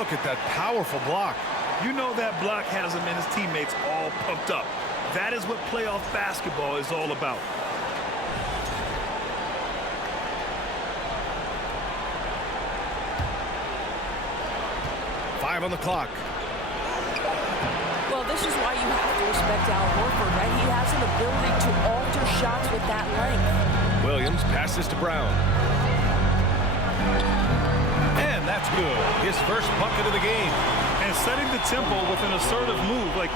Look at that powerful block. You know that block has him and his teammates all pumped up. That is what playoff basketball is all about. Five on the clock. Well, this is why you have to respect Al Horford, right? He has an ability to alter shots with that length. Williams passes to Brown. And that's good. His first bucket of the game. And setting the tempo with an assertive move. Like,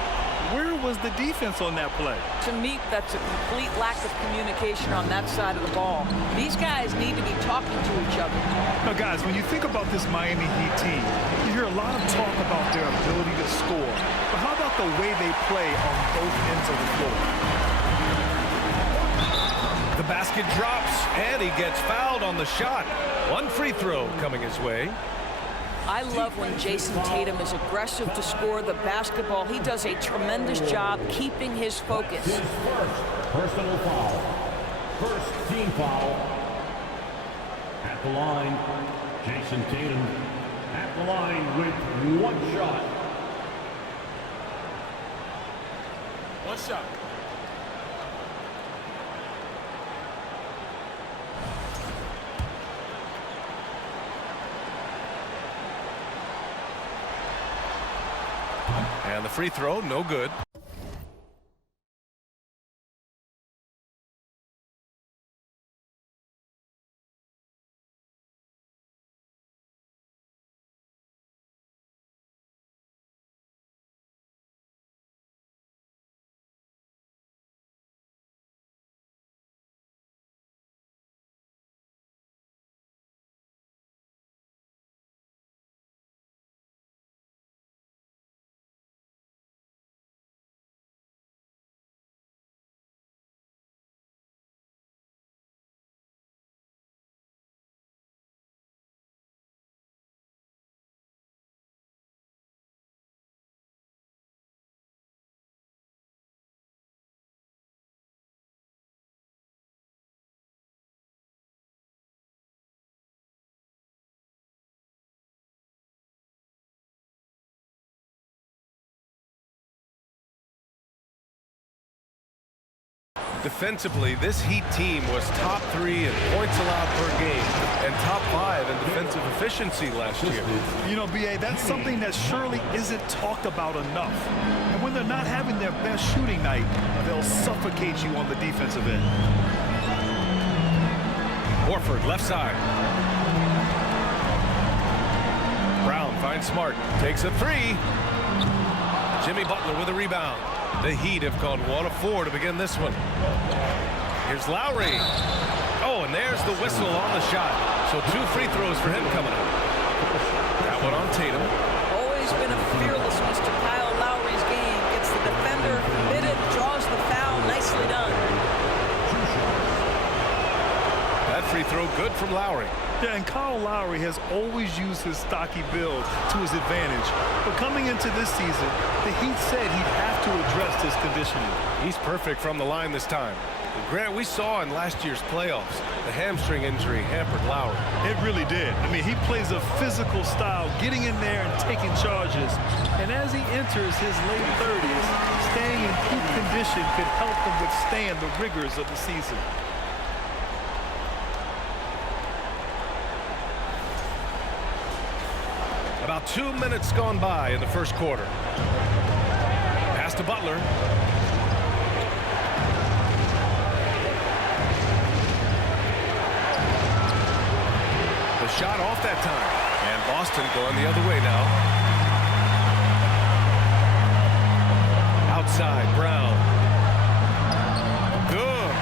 where was the defense on that play? To me, that's a complete lack of communication on that side of the ball. These guys need to be talking to each other. Now, guys, when you think about this Miami Heat team, you hear a lot of talk about their ability to score. But how about the way they play on both ends of the floor? The basket drops, and he gets fouled on the shot. One free throw coming his way. I love when Jason Tatum is aggressive to score the basketball. He does a tremendous job keeping his focus. His first personal foul. First team foul. At the line, Jason Tatum at the line with one shot. One shot. And the free throw, no good. Defensively, this Heat team was top 3 in points allowed per game and top 5 in defensive efficiency last year. You know, B.A., that's something that surely isn't talked about enough. And when they're not having their best shooting night, they'll suffocate you on the defensive end. Horford, left side. Brown finds Smart, takes a 3. Jimmy Butler with a rebound. The Heat have gone 1 of 4 to begin this one. Here's Lowry. Oh, and there's the whistle on the shot. So 2 free throws for him coming up. That one on Tatum. Always been a fearlessness to Kyle Lowry's game. Gets the defender committed, draws the foul. Nicely done. That free throw good from Lowry. Yeah, and Kyle Lowry has always used his stocky build to his advantage. But coming into this season, the Heat said he'd have to address his conditioning. He's perfect from the line this time. And Grant, we saw in last year's playoffs, the hamstring injury hampered Lowry. It really did. I mean, he plays a physical style, getting in there and taking charges. And as he enters his late 30s, staying in peak condition could help him withstand the rigors of the season. About 2 minutes gone by in the first quarter. Pass to Butler. The shot off that time. And Boston going the other way now. Outside, Brown. Good.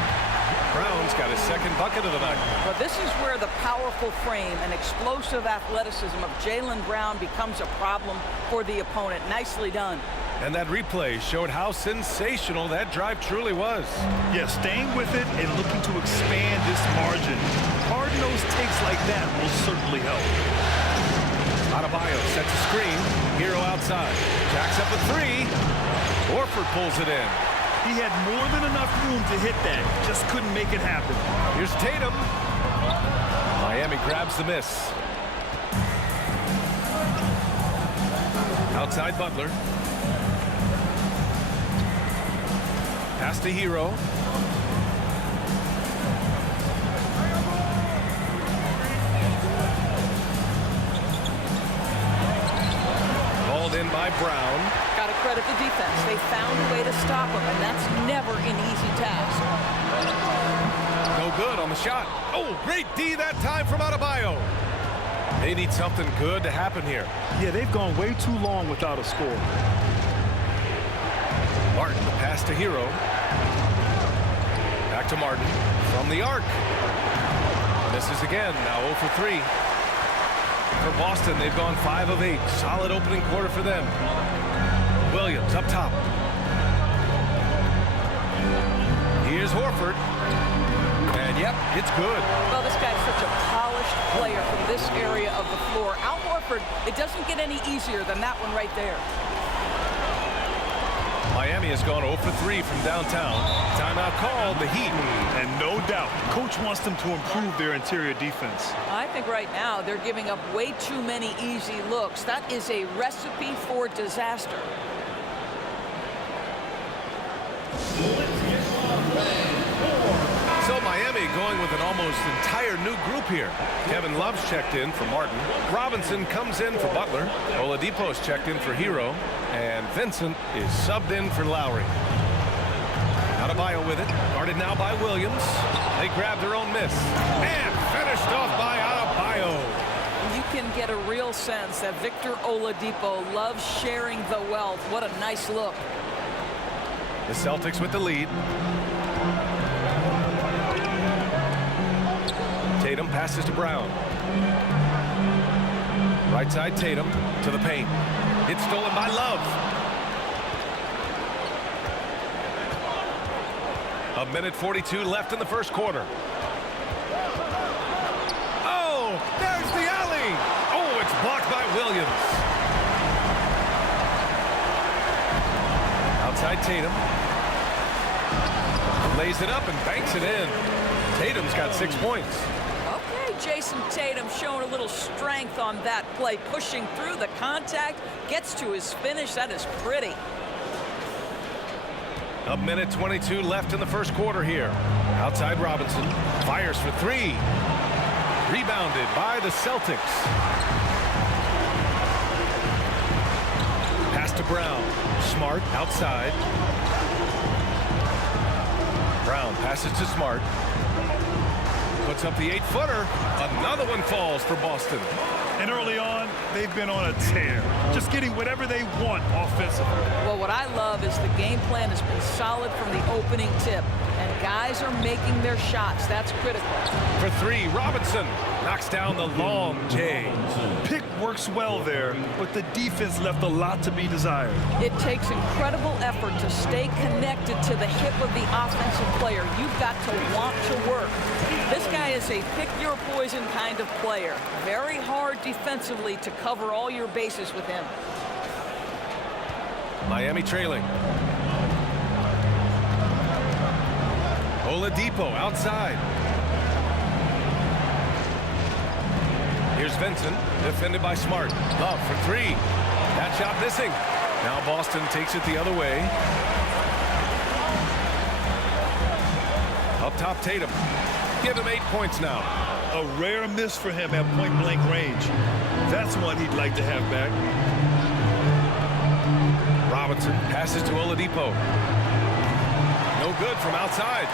Brown's got his second bucket of the night. But this is where the powerful frame and explosive athleticism of Jaylen Brown becomes a problem for the opponent. Nicely done. And that replay showed how sensational that drive truly was. Yeah, staying with it and looking to expand this margin. Hard-nosed takes like that will certainly help. Adebayo sets a screen. Hero outside. Jacks up a 3. Horford pulls it in. He had more than enough room to hit that. Just couldn't make it happen. Here's Tatum. Miami grabs the miss. Outside Butler. Pass to Hero. Called in by Brown. Got to credit the defense. They found a way to stop him, and that's never an easy task. No good on the shot. Oh, great D that time from Adebayo. They need something good to happen here. Yeah, they've gone way too long without a score. Martin, the pass to Hero. Back to Martin from the arc. Misses again, now 0 for 3. For Boston, they've gone 5 of 8. Solid opening quarter for them. Williams up top. Here's Horford. And yep, it's good. Well, this guy's such a polished player from this area of the floor. Al Horford, it doesn't get any easier than that one right there. Miami has gone 0 for 3 from downtown. Timeout called, the Heat. And no doubt, coach wants them to improve their interior defense. I think right now they're giving up way too many easy looks. That is a recipe for disaster. So Miami going with an almost entire new group here. Kevin Love's checked in for Martin. Robinson comes in for Butler. Oladipo's checked in for Hero. And Vincent is subbed in for Lowry. Adebayo with it. Guarded now by Williams. They grab their own miss. And finished off by Adebayo. You can get a real sense that Victor Oladipo loves sharing the wealth. What a nice look. The Celtics with the lead. Tatum passes to Brown. Right side Tatum to the paint. It's stolen by Love. A minute 42 left in the first quarter. Oh, there's the alley. Oh, it's blocked by Williams. Outside Tatum. Lays it up and banks it in. Tatum's got 6 points. Okay, Jason Tatum showing a little strength on that play, pushing through the contact, gets to his finish. That is pretty. A minute 22 left in the first quarter here. Outside Robinson. Fires for 3. Rebounded by the Celtics. Pass to Brown. Smart outside. Brown passes to Smart. Puts up the 8-footer. Another one falls for Boston. And early on, they've been on a tear. Just getting whatever they want offensively. Well, what I love is the game plan has been solid from the opening tip. And guys are making their shots. That's critical. For 3, Robinson knocks down the long J. Pick works well there, but the defense left a lot to be desired. It takes incredible effort to stay connected to the hip of the offensive player. You've got to want to work. This guy is a pick-your-poison kind of player. Very hard defensively to cover all your bases with him. Miami trailing. Oladipo outside. Here's Vincent, defended by Smart. Love for 3. That shot missing. Now Boston takes it the other way. Up top, Tatum. Give him 8 points now. A rare miss for him at point-blank range. That's one he'd like to have back. Robinson passes to Oladipo. No good from outside.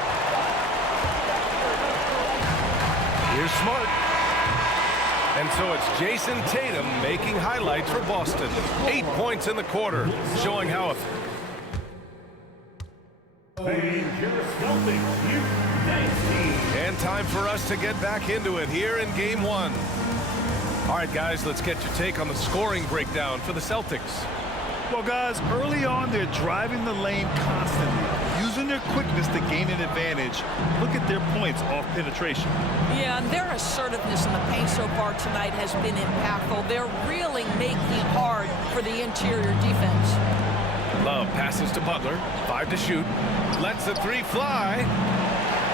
Here's Smart. And so it's Jason Tatum making highlights for Boston. 8 points in the quarter, showing how and time for us to get back into it here in game 1. All right, guys, let's get your take on the scoring breakdown for the Celtics. Well, guys, early on, they're driving the lane constantly, using their quickness to gain an advantage. Look at their points off penetration. Yeah, and their assertiveness in the paint so far tonight has been impactful. They're really making it hard for the interior defense. Love passes to Butler. 5 to shoot. Lets the 3 fly.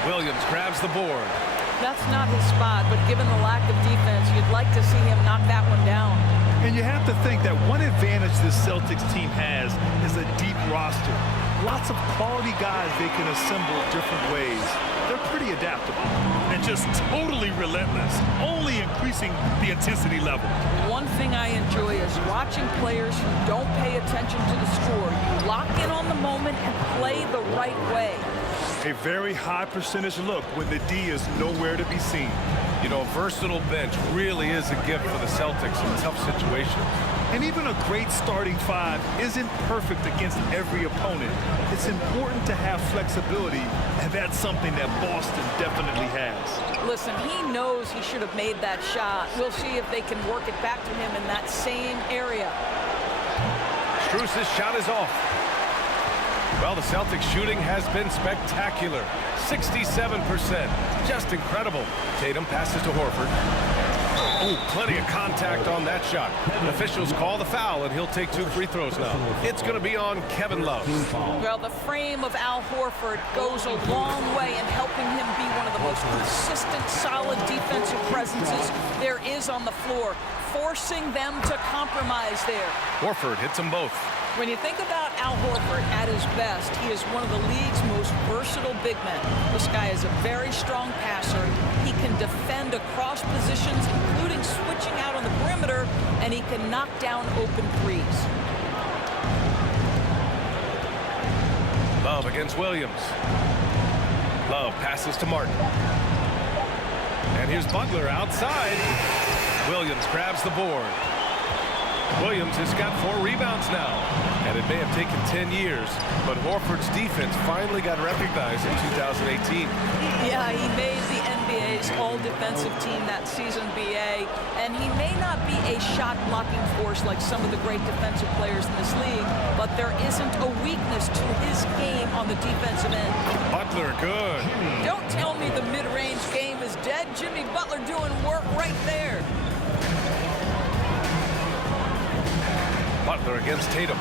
Williams grabs the board. That's not his spot, but given the lack of defense, you'd like to see him knock that one down. And you have to think that one advantage this Celtics team has is a deep roster. Lots of quality guys they can assemble different ways. They're pretty adaptable. And just totally relentless, only increasing the intensity level. One thing I enjoy is watching players who don't pay attention to the score. You lock in on the moment and play the right way. A very high percentage look when the D is nowhere to be seen. You know, a versatile bench really is a gift for the Celtics in tough situations. And even a great starting five isn't perfect against every opponent. It's important to have flexibility, and that's something that Boston definitely has. Listen, he knows he should have made that shot. We'll see if they can work it back to him in that same area. Strus's shot is off. Well, the Celtics shooting has been spectacular. 67%. Just incredible. Tatum passes to Horford. Oh, plenty of contact on that shot. Officials call the foul, and he'll take 2 free throws now. It's going to be on Kevin Love. Well, the frame of Al Horford goes a long way in helping him be one of the most consistent, solid defensive presences there is on the floor, forcing them to compromise there. Horford hits them both. When you think about Al Horford at his best, he is one of the league's most versatile big men. This guy is a very strong passer. He can defend across positions, including switching out on the perimeter, and he can knock down open threes. Love against Williams. Love passes to Martin. And here's Butler outside. Williams grabs the board. Williams has got 4 rebounds now, and it may have taken 10 years, but Horford's defense finally got recognized in 2018. Yeah, he made the NBA's all-defensive team that season, BA, and he may not be a shot-blocking force like some of the great defensive players in this league, but there isn't a weakness to his game on the defensive end. Butler, good. Don't tell me the mid-range game is dead. Jimmy Butler doing work right there. Butler against Tatum.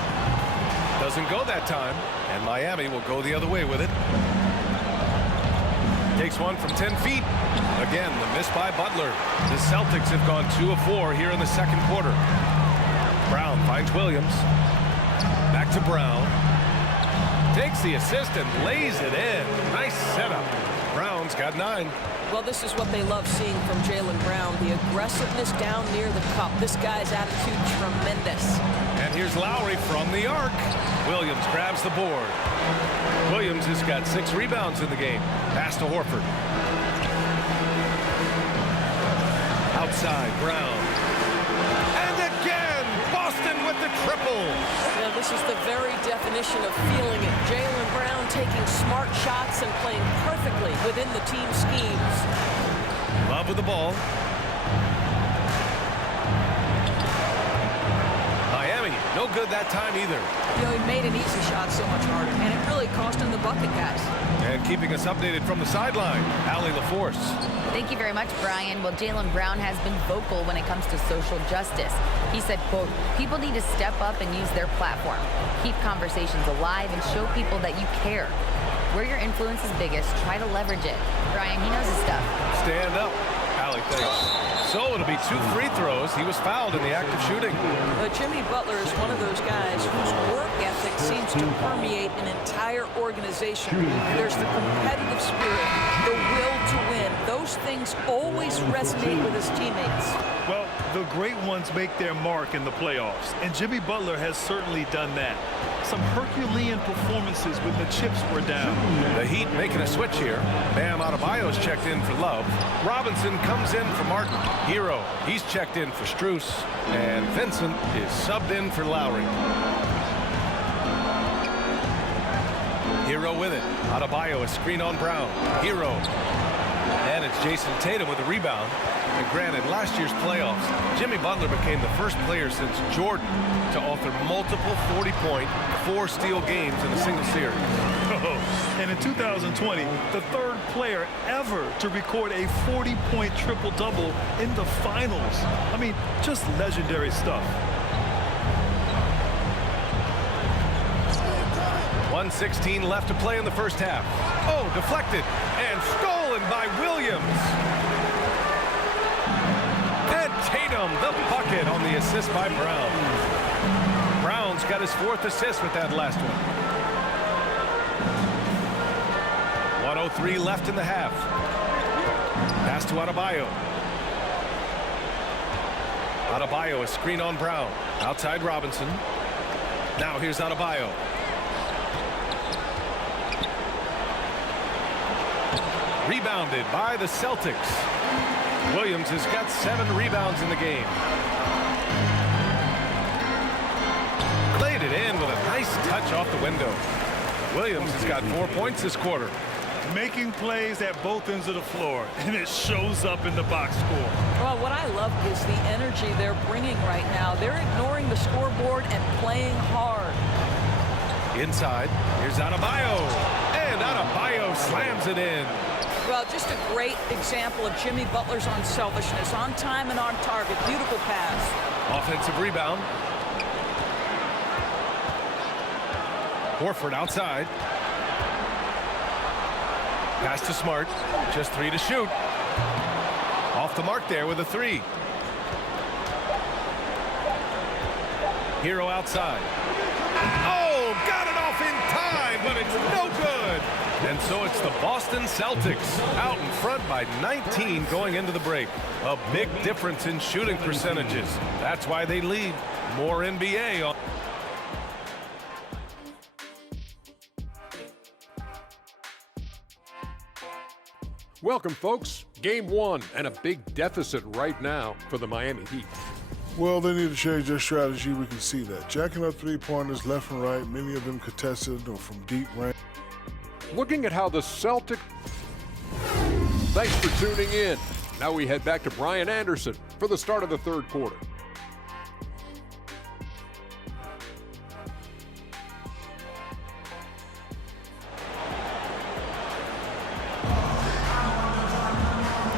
Doesn't go that time, and Miami will go the other way with it. Takes one from 10 feet. Again, the miss by Butler. The Celtics have gone 2 of 4 here in the second quarter. Brown finds Williams. Back to Brown. Takes the assist and lays it in. Nice setup. Brown's got 9. Well, this is what they love seeing from Jaylen Brown, the aggressiveness down near the cup. This guy's attitude, tremendous. And here's Lowry from the arc. Williams grabs the board. Williams has got 6 rebounds in the game. Pass to Horford. Outside, Brown. And again, Boston with the triple. Yeah, this is the very definition of feeling it. Jaylen Brown taking smart shots and playing perfectly within the team schemes. Love with the ball. Miami, no good that time either. You know, he made an easy shot so much harder, and it really cost him the bucket, guys. And keeping us updated from the sideline, Allie LaForce. Thank you very much, Brian. Well, Jaylen Brown has been vocal when it comes to social justice. He said, quote, "People need to step up and use their platform. Keep conversations alive and show people that you care. Where your influence is biggest, try to leverage it." Brian, he knows his stuff. Stand up. Allie, thanks. So it'll be 2 free throws. He was fouled in the act of shooting. Jimmy Butler is one of those guys whose work ethic seems to permeate an entire organization. There's the competitive spirit, the will to win. Those things always resonate with his teammates. Well, the great ones make their mark in the playoffs, and Jimmy Butler has certainly done that. Some Herculean performances when the chips were down. The Heat making a switch here. Bam Adebayo's checked in for Love. Robinson comes in for Martin. Hero, he's checked in for Strus. And Vincent is subbed in for Lowry. Hero with it. Adebayo a screen on Brown. Hero. And it's Jason Tatum with a rebound. And granted, last year's playoffs, Jimmy Butler became the first player since Jordan to author multiple 40-point, 4-steal games in a single series. And in 2020, the 3rd player ever to record a 40-point triple-double in the finals. I mean, just legendary stuff. 1:16 left to play in the first half. Oh, deflected and stolen by Williams. And Tatum, the bucket on the assist by Brown. Brown's got his 4th assist with that last one. 1:03 left in the half. Pass to Adebayo. Adebayo, a screen on Brown. Outside Robinson. Now here's Adebayo. Rebounded by the Celtics. Williams has got 7 rebounds in the game. Played it in with a nice touch off the window. Williams has got 4 points this quarter. Making plays at both ends of the floor, and it shows up in the box score. Well, what I love is the energy they're bringing right now. They're ignoring the scoreboard and playing hard. Inside, here's Adebayo. And Adebayo slams it in. Well, just a great example of Jimmy Butler's unselfishness. On time and on target. Beautiful pass. Offensive rebound. Horford outside. Pass to Smart. Just 3 to shoot. Off the mark there with a 3. Hero outside. Oh, got it off in time, but it's no good. And so it's the Boston Celtics out in front by 19 going into the break. A big difference in shooting percentages. That's why they lead. More NBA on. Welcome, folks. Game 1 and a big deficit right now for the Miami Heat. Well, they need to change their strategy. We can see that. Jacking up three-pointers left and right, many of them contested or from deep range. Looking at how the Celtics... Thanks for tuning in. Now we head back to Brian Anderson for the start of the 3rd quarter.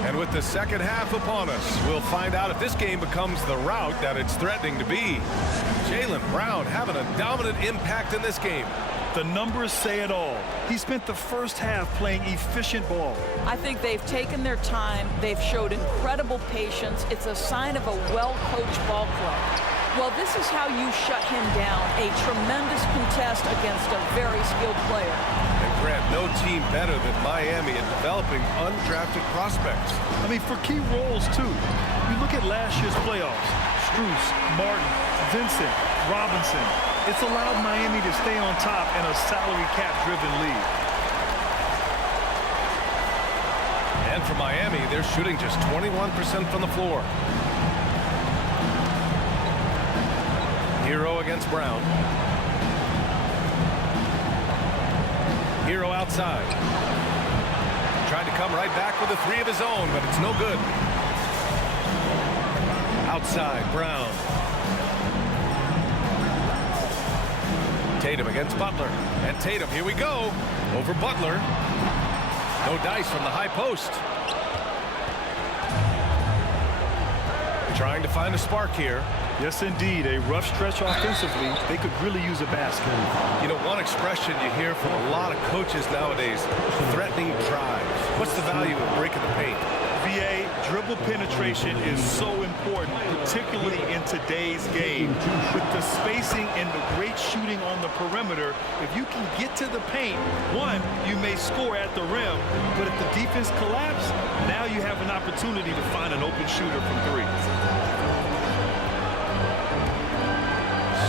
And with the second half upon us, we'll find out if this game becomes the rout that it's threatening to be. Jaylen Brown having a dominant impact in this game. The numbers say it all. He spent the first half playing efficient ball. I think they've taken their time. They've showed incredible patience. It's a sign of a well-coached ball club. Well, this is how you shut him down. A tremendous contest against a very skilled player. And Grant, no team better than Miami at developing undrafted prospects. I mean, for key roles, too. You look at last year's playoffs. Strus, Martin, Vincent, Robinson. It's allowed Miami to stay on top in a salary cap-driven league. And for Miami, they're shooting just 21% from the floor. Hero against Brown. Hero outside. Tried to come right back with a 3 of his own, but it's no good. Outside, Brown. Tatum against Butler. And Tatum, here we go. Over Butler. No dice from the high post. Trying to find a spark here. Yes, indeed. A rough stretch offensively. They could really use a basket. You know, one expression you hear from a lot of coaches nowadays, threatening drives. What's the value of breaking the paint? VA, dribble penetration is so important, particularly in today's game. With the spacing and the great shooting on the perimeter, if you can get to the paint, one, you may score at the rim, but if the defense collapses, now you have an opportunity to find an open shooter from 3.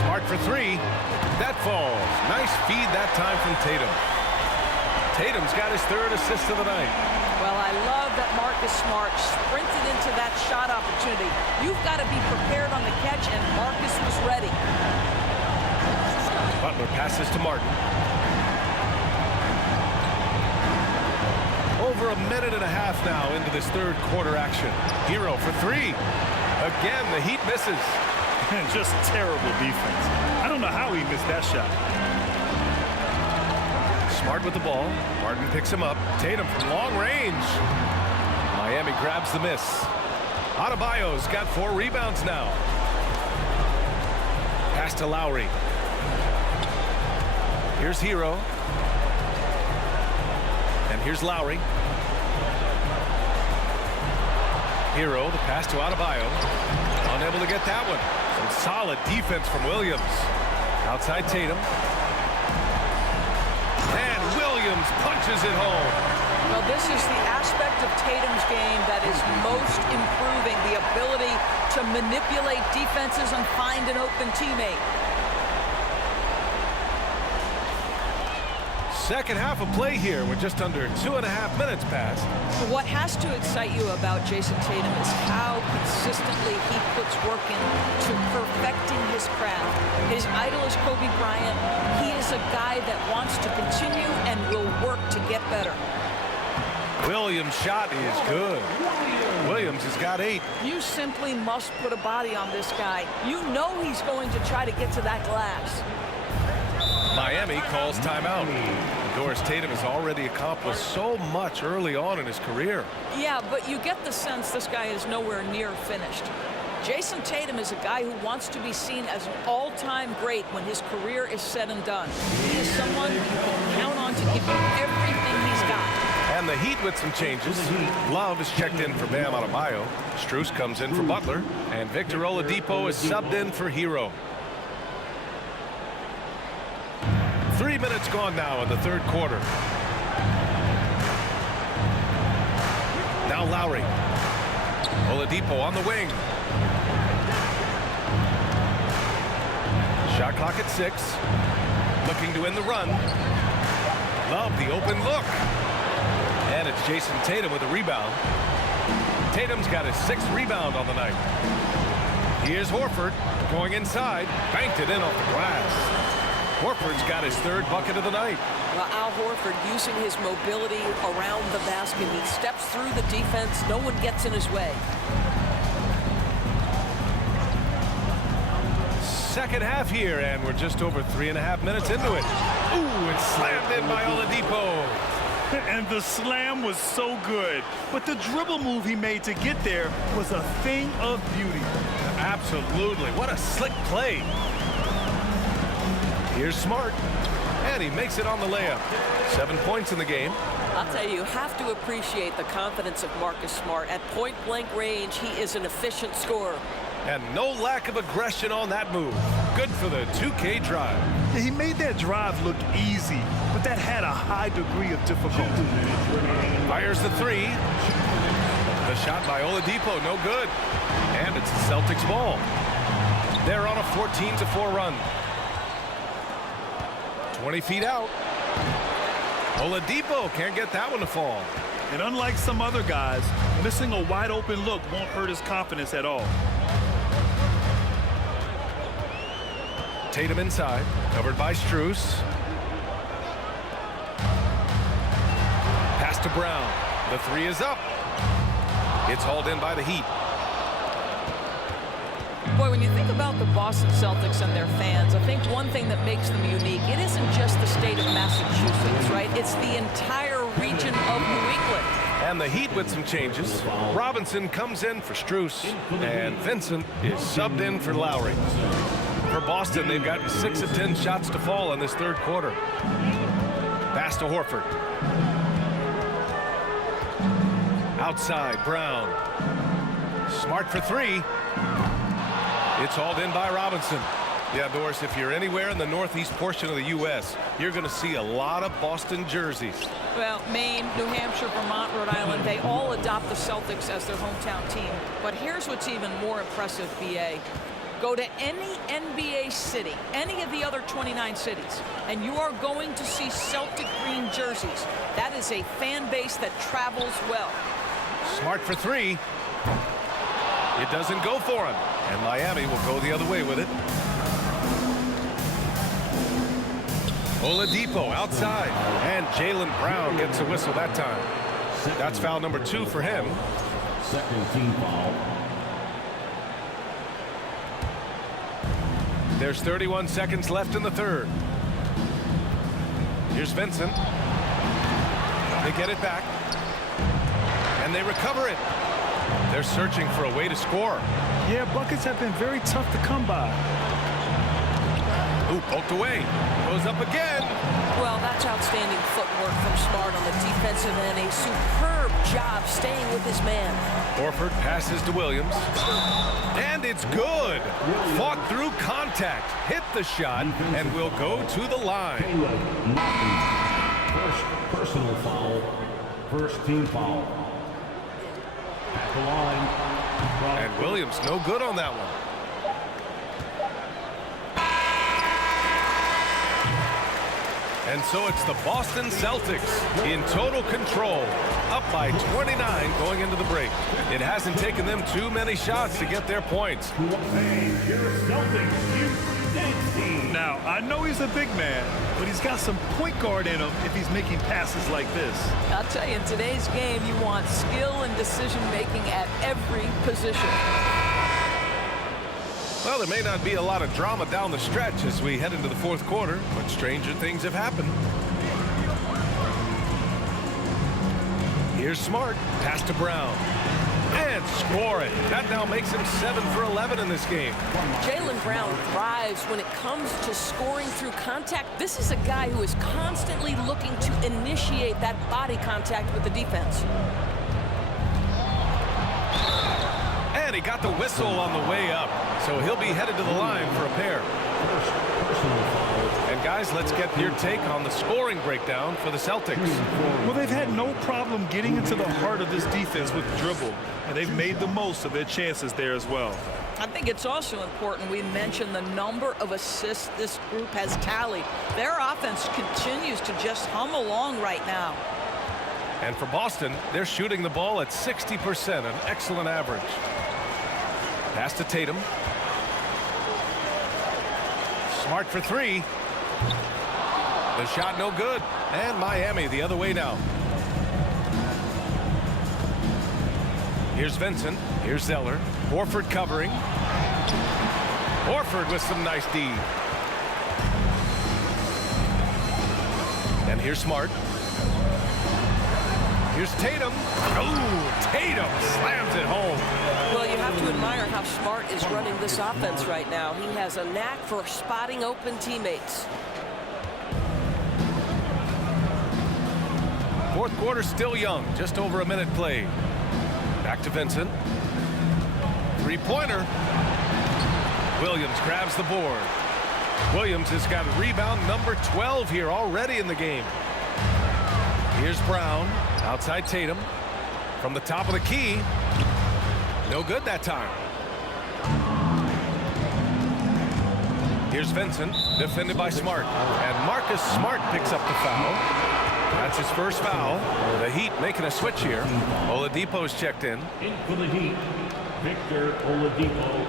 Smart for 3. That falls. Nice feed that time from Tatum. Tatum's got his 3rd assist of the night. Well, I love that Marcus Smart sprinted into that shot opportunity. You've got to be prepared on the catch, and Marcus was ready. Butler passes to Martin. Over a minute and a half now into this 3rd quarter action. Hero for 3. Again, the Heat misses. And just terrible defense. I don't know how he missed that shot. Smart with the ball. Martin picks him up. Tatum from long range. Miami grabs the miss. Adebayo's got 4 rebounds now. Pass to Lowry. Here's Hero. And here's Lowry. Hero, the pass to Adebayo. Unable to get that one. Some solid defense from Williams. Outside Tatum. And Williams punches it home. Well, this is the aspect of Tatum's game that is most improving, the ability to manipulate defenses and find an open teammate. Second half of play here with just under 2.5 minutes passed. What has to excite you about Jason Tatum is how consistently he puts work into perfecting his craft. His idol is Kobe Bryant. He is a guy that wants to continue and will work to get better. Williams' shot is good. Williams has got 8. You simply must put a body on this guy. You know he's going to try to get to that glass. Miami calls timeout. Doris Tatum has already accomplished so much early on in his career. Yeah, but you get the sense this guy is nowhere near finished. Jason Tatum is a guy who wants to be seen as an all-time great when his career is said and done. He is someone you can count on to give you everything he's got. And the Heat with some changes. Love is checked in for Bam Adebayo. Strus comes in for Butler. And Victor Oladipo is subbed in for Hero. 3 minutes gone now in the third quarter. Now Lowry. Oladipo on the wing. Shot clock at 6. Looking to end the run. Love the open look. And it's Jason Tatum with a rebound. Tatum's got his 6th rebound on the night. Here's Horford going inside. Banked it in off the glass. Horford's got his 3rd bucket of the night. Well, Al Horford using his mobility around the basket. He steps through the defense. No one gets in his way. Second half here, and we're just over 3.5 minutes into it. Ooh, it's slammed in by Oladipo. And the slam was so good. But the dribble move he made to get there was a thing of beauty. Absolutely. What a slick play. Here's Smart, and he makes it on the layup. 7 points in the game. I'll tell you have to appreciate the confidence of Marcus Smart. At point-blank range, he is an efficient scorer. And no lack of aggression on that move. Good for the 2K drive. Yeah, he made that drive look easy, but that had a high degree of difficulty. Fires the 3. The shot by Oladipo, no good. And it's the Celtics ball. They're on a 14-4 run. 20 feet out. Oladipo can't get that one to fall. And unlike some other guys, missing a wide open look won't hurt his confidence at all. Tatum inside, covered by Strus. Pass to Brown. The 3 is up. It's hauled in by the Heat. Boy, when you think about the Boston Celtics and their fans, I think one thing that makes them unique, it isn't just the state of Massachusetts, right? It's the entire region of New England. And the Heat with some changes. Robinson comes in for Strus, and Vincent is subbed in for Lowry. For Boston, they've gotten 6 of 10 shots to fall in this third quarter. Pass to Horford. Outside, Brown. Smart for 3. It's hauled in by Robinson. Yeah, Doris, if you're anywhere in the northeast portion of the U.S., you're going to see a lot of Boston jerseys. Well, Maine, New Hampshire, Vermont, Rhode Island, they all adopt the Celtics as their hometown team. But here's what's even more impressive, B.A. Go to any NBA city, any of the other 29 cities, and you are going to see Celtic green jerseys. That is a fan base that travels well. Smart for 3. It doesn't go for him, and Miami will go the other way with it. Oladipo outside, and Jaylen Brown gets a whistle that time. That's foul number 2 for him. Second team foul. There's 31 seconds left in the third. Here's Vincent. They get it back, and they recover it. They're searching for a way to score. Yeah, buckets have been very tough to come by. Ooh, Poked away. Goes up again. Well, that's outstanding footwork from Smart on the defensive end. A superb job staying with his man. Horford passes to Williams. And it's good. Fought through contact. Hit the shot and will go to the line. Caleb Martin. First personal foul. First team foul. At the line. And Williams no good on that one. And so it's the Boston Celtics in total control, up by 29 going into the break. It hasn't taken them too many shots to get their points. Now, I know he's a big man, but he's got some point guard in him if he's making passes like this. I'll tell you, in today's game, you want skill and decision-making at every position. Well, there may not be a lot of drama down the stretch as we head into the fourth quarter, but stranger things have happened. Here's Smart. Pass to Brown. And score it. That now makes him 7 for 11 in this game. Jaylen Brown thrives when it comes to scoring through contact. This is a guy who is constantly looking to initiate that body contact with the defense. And he got the whistle on the way up, so he'll be headed to the line for a pair. And guys, let's get your take on the scoring breakdown for the Celtics. Well, they've had no problem getting into the heart of this defense with the dribble, and they've made the most of their chances there as well. I think it's also important we mention the number of assists this group has tallied. Their offense continues to just hum along right now. And for Boston, they're shooting the ball at 60%, an excellent average. Pass to Tatum. Smart for three. The shot no good. And Miami the other way now. Here's Vincent. Here's Zeller. Horford covering. Horford with some nice D. And here's Smart. Here's Tatum. Oh, Tatum slams it home. Well, you have to admire how Smart is running this offense right now. He has a knack for spotting open teammates. Fourth quarter still young, just over a minute played. Back to Vincent. Three-pointer. Williams grabs the board. Williams has got rebound number 12 here already in the game. Here's Brown. Outside Tatum. From the top of the key. No good that time. Here's Vincent. Defended by Smart. And Marcus Smart picks up the foul. That's his first foul. The Heat making a switch here. Oladipo's checked in. In for the Heat, Victor Oladipo.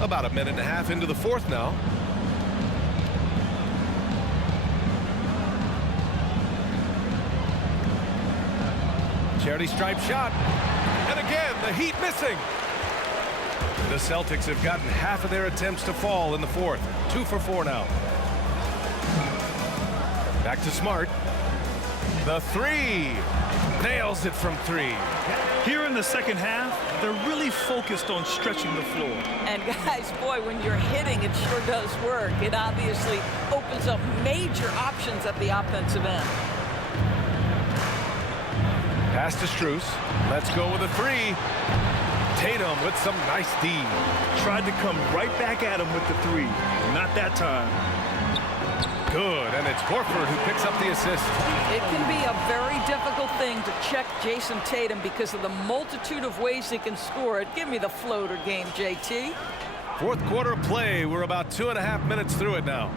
About a minute and a half into the fourth now. Charity stripe shot. And again, the Heat missing. The Celtics have gotten half of their attempts to fall in the fourth. 2 for 4 now. Back to Smart. The three. Nails it from 3. Here in the second half, they're really focused on stretching the floor. And guys, boy, when you're hitting, it sure does work. It obviously opens up major options at the offensive end. Pass to Strus. Let's go with a three. Tatum with some nice D. Tried to come right back at him with the three. Not that time. Good, and it's Horford who picks up the assist. It can be a very difficult thing to check Jason Tatum because of the multitude of ways he can score it. Give me the floater game, JT. Fourth quarter of play. We're about 2.5 minutes through it now.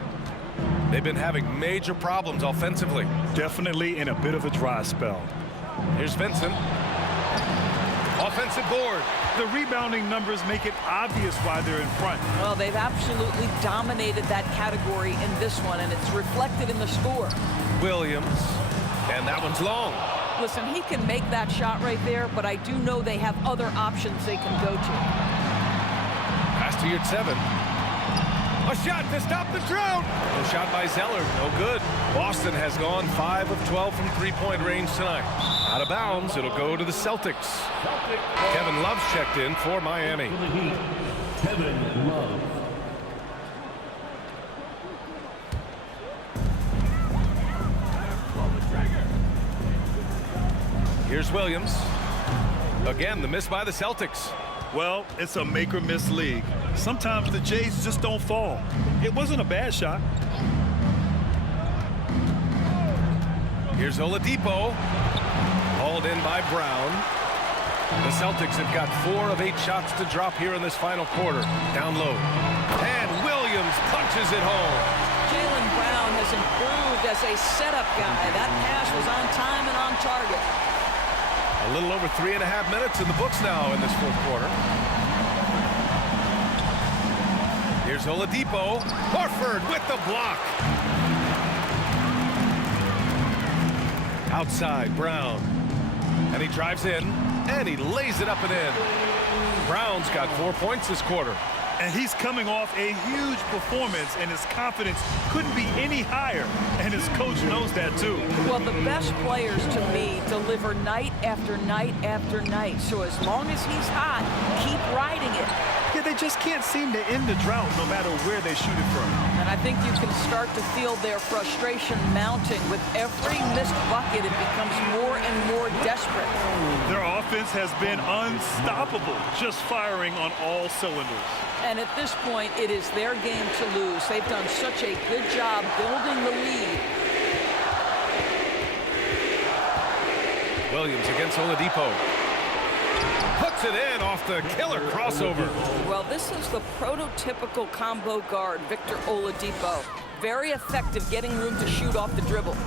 They've been having major problems offensively. Definitely in a bit of a dry spell. Here's Vincent. Offensive board. The rebounding numbers make it obvious why they're in front. Well, they've absolutely dominated that category in this one, and it's reflected in the score. Williams. And that one's long. Listen, he can make that shot right there, but I do know they have other options they can go to. Pass to Yurtseven. A shot to stop the drought. The shot by Zeller. No good. Boston has gone 5 of 12 from three-point range tonight. Out of bounds. It'll go to the Celtics. Kevin Love's checked in for Miami. Kevin Love. Here's Williams. Again, the miss by the Celtics. Well, it's a make-or-miss league. Sometimes the Jays just don't fall. It wasn't a bad shot. Here's Oladipo. Hauled in by Brown. The Celtics have got 4 of 8 shots to drop here in this final quarter. Down low. And Williams punches it home. Jaylen Brown has improved as a setup guy. That pass was on time and on target. A little over 3.5 minutes in the books now in this fourth quarter. Here's Oladipo. Horford with the block. Outside, Brown. And he drives in, and he lays it up and in. Brown's got 4 points this quarter. And he's coming off a huge performance, and his confidence couldn't be any higher. And his coach knows that, too. Well, the best players, to me, deliver night after night after night. So as long as he's hot, keep riding it. Yeah, they just can't seem to end the drought no matter where they shoot it from. And I think you can start to feel their frustration mounting. With every missed bucket, it becomes more and more desperate. Their offense has been unstoppable, just firing on all cylinders. And at this point, it is their game to lose. They've done such a good job building the lead. Williams against Oladipo. Puts it in off the killer crossover. Well, this is the prototypical combo guard, Victor Oladipo. Very effective getting room to shoot off the dribble.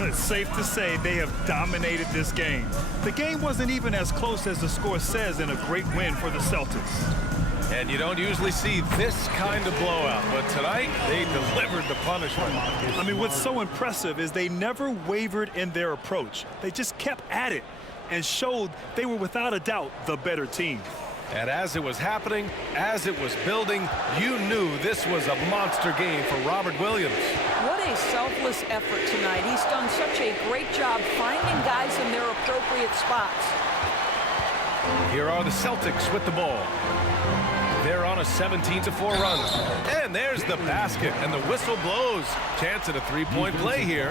It's safe to say they have dominated this game. The game wasn't even as close as the score says in a great win for the Celtics. And you don't usually see this kind of blowout, but tonight they delivered the punishment. I mean, what's so impressive is they never wavered in their approach. They just kept at it and showed they were without a doubt the better team. And as it was happening, as it was building, you knew this was a monster game for Robert Williams. What a selfless effort tonight. He's done such a great job finding guys in their appropriate spots. Here are the Celtics with the ball. They're on a 17-4 run. And there's the basket, and the whistle blows. Chance at a three-point play here.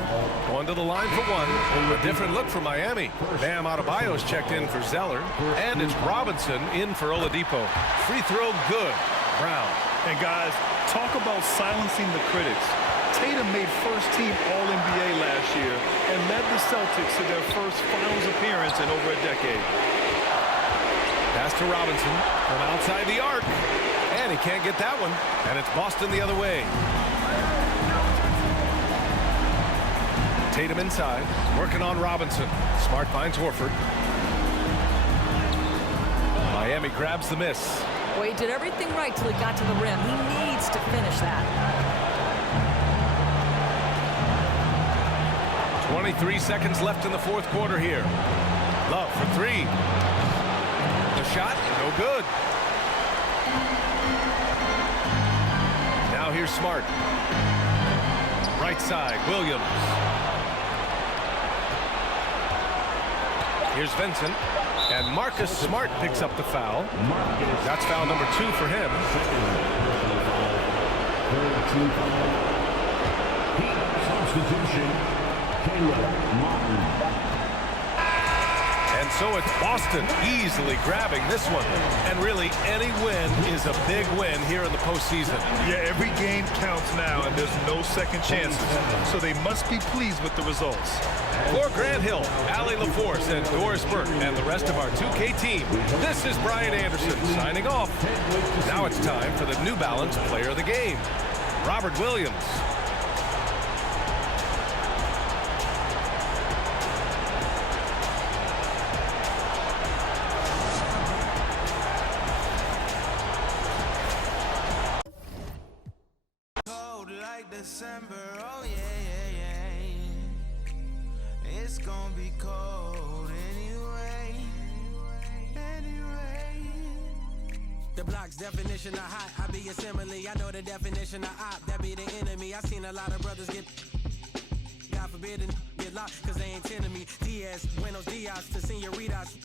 One to the line for one. A different look for Miami. Bam Adebayo's checked in for Zeller. And it's Robinson in for Oladipo. Free throw good. Brown. And guys, talk about silencing the critics. Tatum made first-team All-NBA last year and led the Celtics to their first finals appearance in over a decade. Pass to Robinson from outside the arc. And he can't get that one. And it's Boston the other way. Tatum inside, working on Robinson. Smart finds Horford. Miami grabs the miss. Well, he did everything right till he got to the rim. He needs to finish that. 23 seconds left in the fourth quarter here. Love for three. The shot, no good. Now here's Smart. Right side, Williams. Here's Vincent. And Marcus Smart picks up the foul. That's foul number 2 for him. Substitution, Caleb Martin. And so it's Boston easily grabbing this one. And really, any win is a big win here in the postseason. Yeah, every game counts now, and there's no second chances. So they must be pleased with the results. For Grant Hill, Allie LaForce, and Doris Burke, and the rest of our 2K team, this is Brian Anderson signing off. Now it's time for the New Balance Player of the Game, Robert Williams. December, oh yeah. It's gonna be cold anyway. The block's definition of hot, I be a simile. I know the definition of op, that be the enemy. I seen a lot of brothers get, God forbid, get locked, cause they ain't tending me. Diaz, Buenos Dias to senoritas.